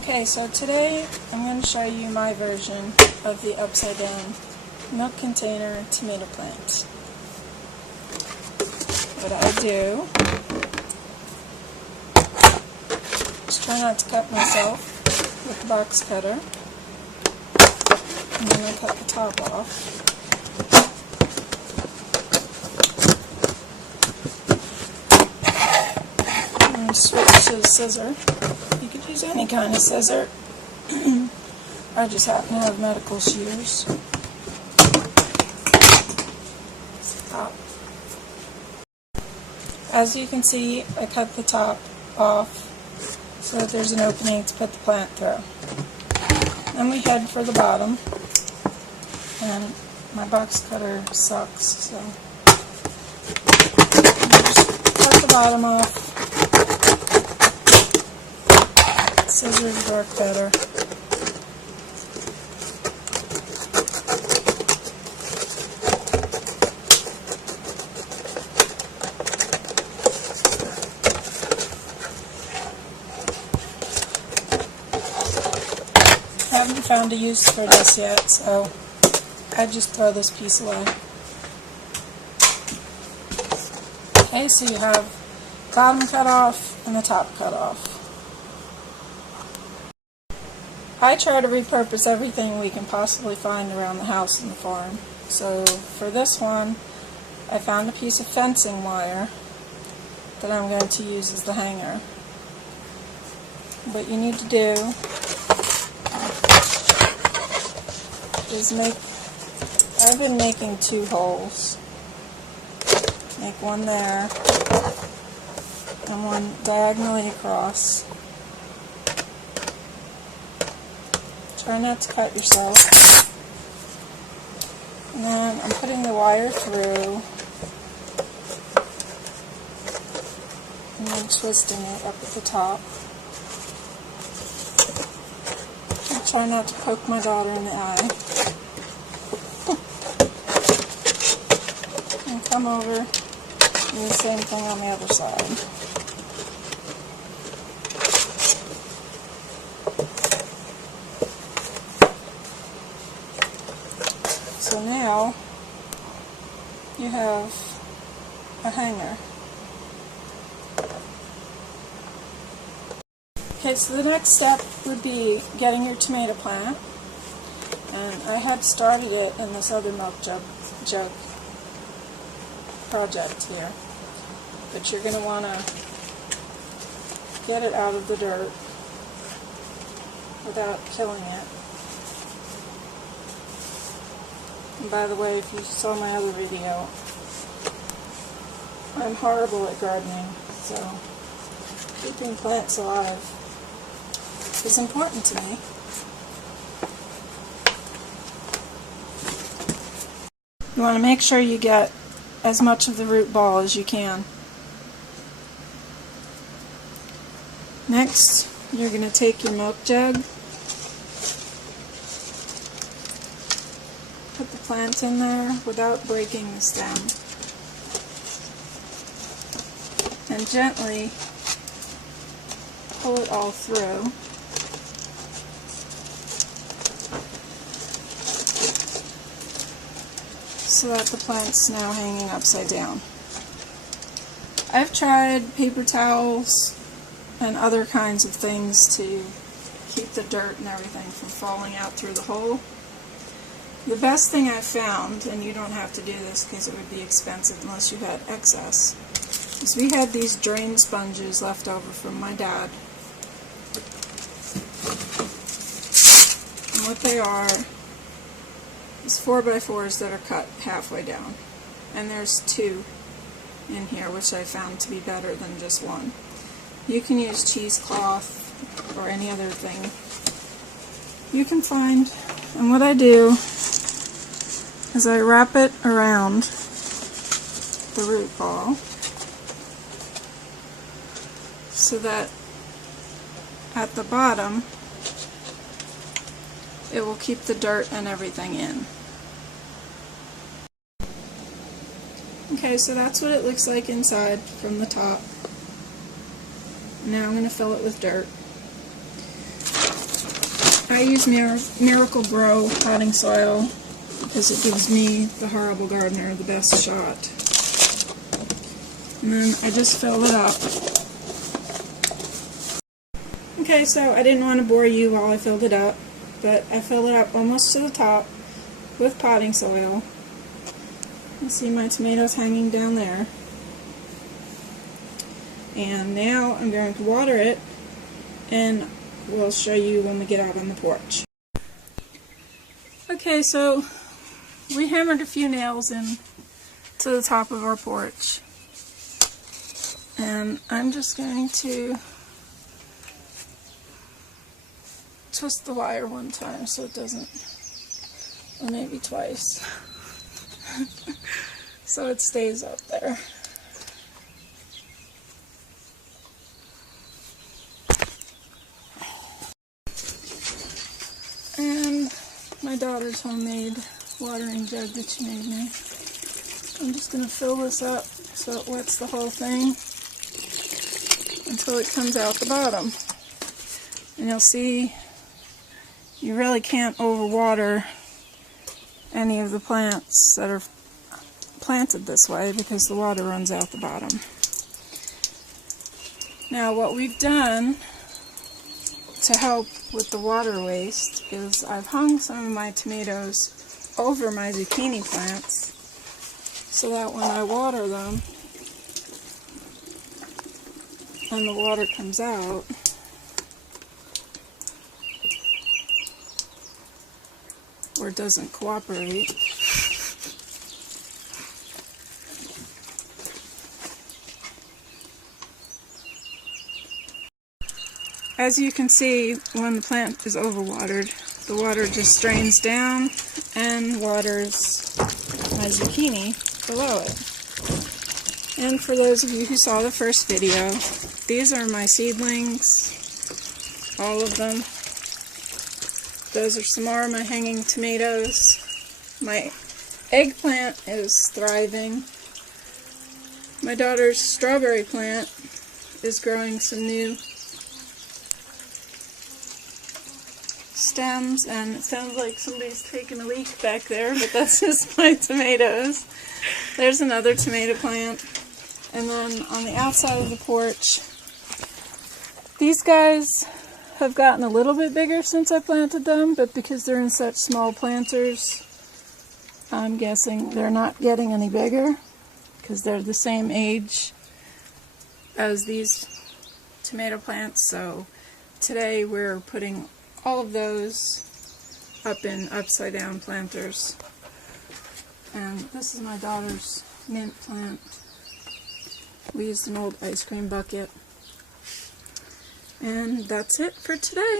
Okay, so today I'm going to show you my version of the upside down milk container tomato plant. What I do is try not to cut myself with the box cutter, and then I cut the top off. And switch to the scissor. You could use any kind of scissor. I just happen to have medical shears. Stop. As you can see, I cut the top off so that there's an opening to put the plant through. Then we head for the bottom, and my box cutter sucks, so just cut the bottom off. Scissors work better. I haven't found a use for this yet, so I just throw this piece away. Okay, so you have the bottom cut off and the top cut off. I try to repurpose everything we can possibly find around the house and the farm. So for this one, I found a piece of fencing wire that I'm going to use as the hanger. What you need to do is I've been making 2 holes. Make one there and one diagonally across. Try not to cut yourself. And then I'm putting the wire through and then twisting it up at the top. And try not to poke my daughter in the eye. And come over and do the same thing on the other side. So now you have a hanger. Okay, so the next step would be getting your tomato plant, and I had started it in this other milk jug project here, but you're going to want to get it out of the dirt without killing it. And by the way, if you saw my other video, I'm horrible at gardening, so keeping plants alive is important to me. You want to make sure you get as much of the root ball as you can. Next, you're going to take your milk jug, put the plant in there without breaking the stem, and gently pull it all through. So that the plant's now hanging upside down. I've tried paper towels and other kinds of things to keep the dirt and everything from falling out through the hole. The best thing I've found, and you don't have to do this because it would be expensive unless you had excess, is we had these drain sponges left over from my dad. And what they are is 4x4s that are cut halfway down. And there's 2 in here, which I found to be better than just one. You can use cheesecloth or any other thing you can find. And what I do is I wrap it around the root ball so that at the bottom it will keep the dirt and everything in. Okay, so that's what it looks like inside from the top. Now I'm going to fill it with dirt. I use Miracle Grow potting soil because it gives me, the horrible gardener, the best shot. And then I just fill it up. Okay, so I didn't want to bore you while I filled it up, but I filled it up almost to the top with potting soil. You see my tomatoes hanging down there. And now I'm going to water it, and we'll show you when we get out on the porch. Okay, so we hammered a few nails in to the top of our porch. And I'm just going to twist the wire one time so it doesn't, or maybe twice, so it stays up there. And my daughter's homemade watering jug that she made me. I'm just going to fill this up so it wets the whole thing until it comes out the bottom. And you'll see you really can't overwater any of the plants that are planted this way because the water runs out the bottom. Now what we've done to help with the water waste is I've hung some of my tomatoes over my zucchini plants so that when I water them and the water comes out, or it doesn't cooperate, as you can see, when the plant is overwatered, the water just drains down and waters my zucchini below it. And for those of you who saw the first video, these are my seedlings, all of them. Those are some more of my hanging tomatoes. My eggplant is thriving. My daughter's strawberry plant is growing some new stems, and it sounds like somebody's taking a leak back there, but that's just my tomatoes. There's another tomato plant. And then on the outside of the porch, these guys have gotten a little bit bigger since I planted them, but because they're in such small planters, I'm guessing they're not getting any bigger because they're the same age as these tomato plants. So today we're putting all of those up in upside down planters. And this is my daughter's mint plant. We used an old ice cream bucket. And that's it for today.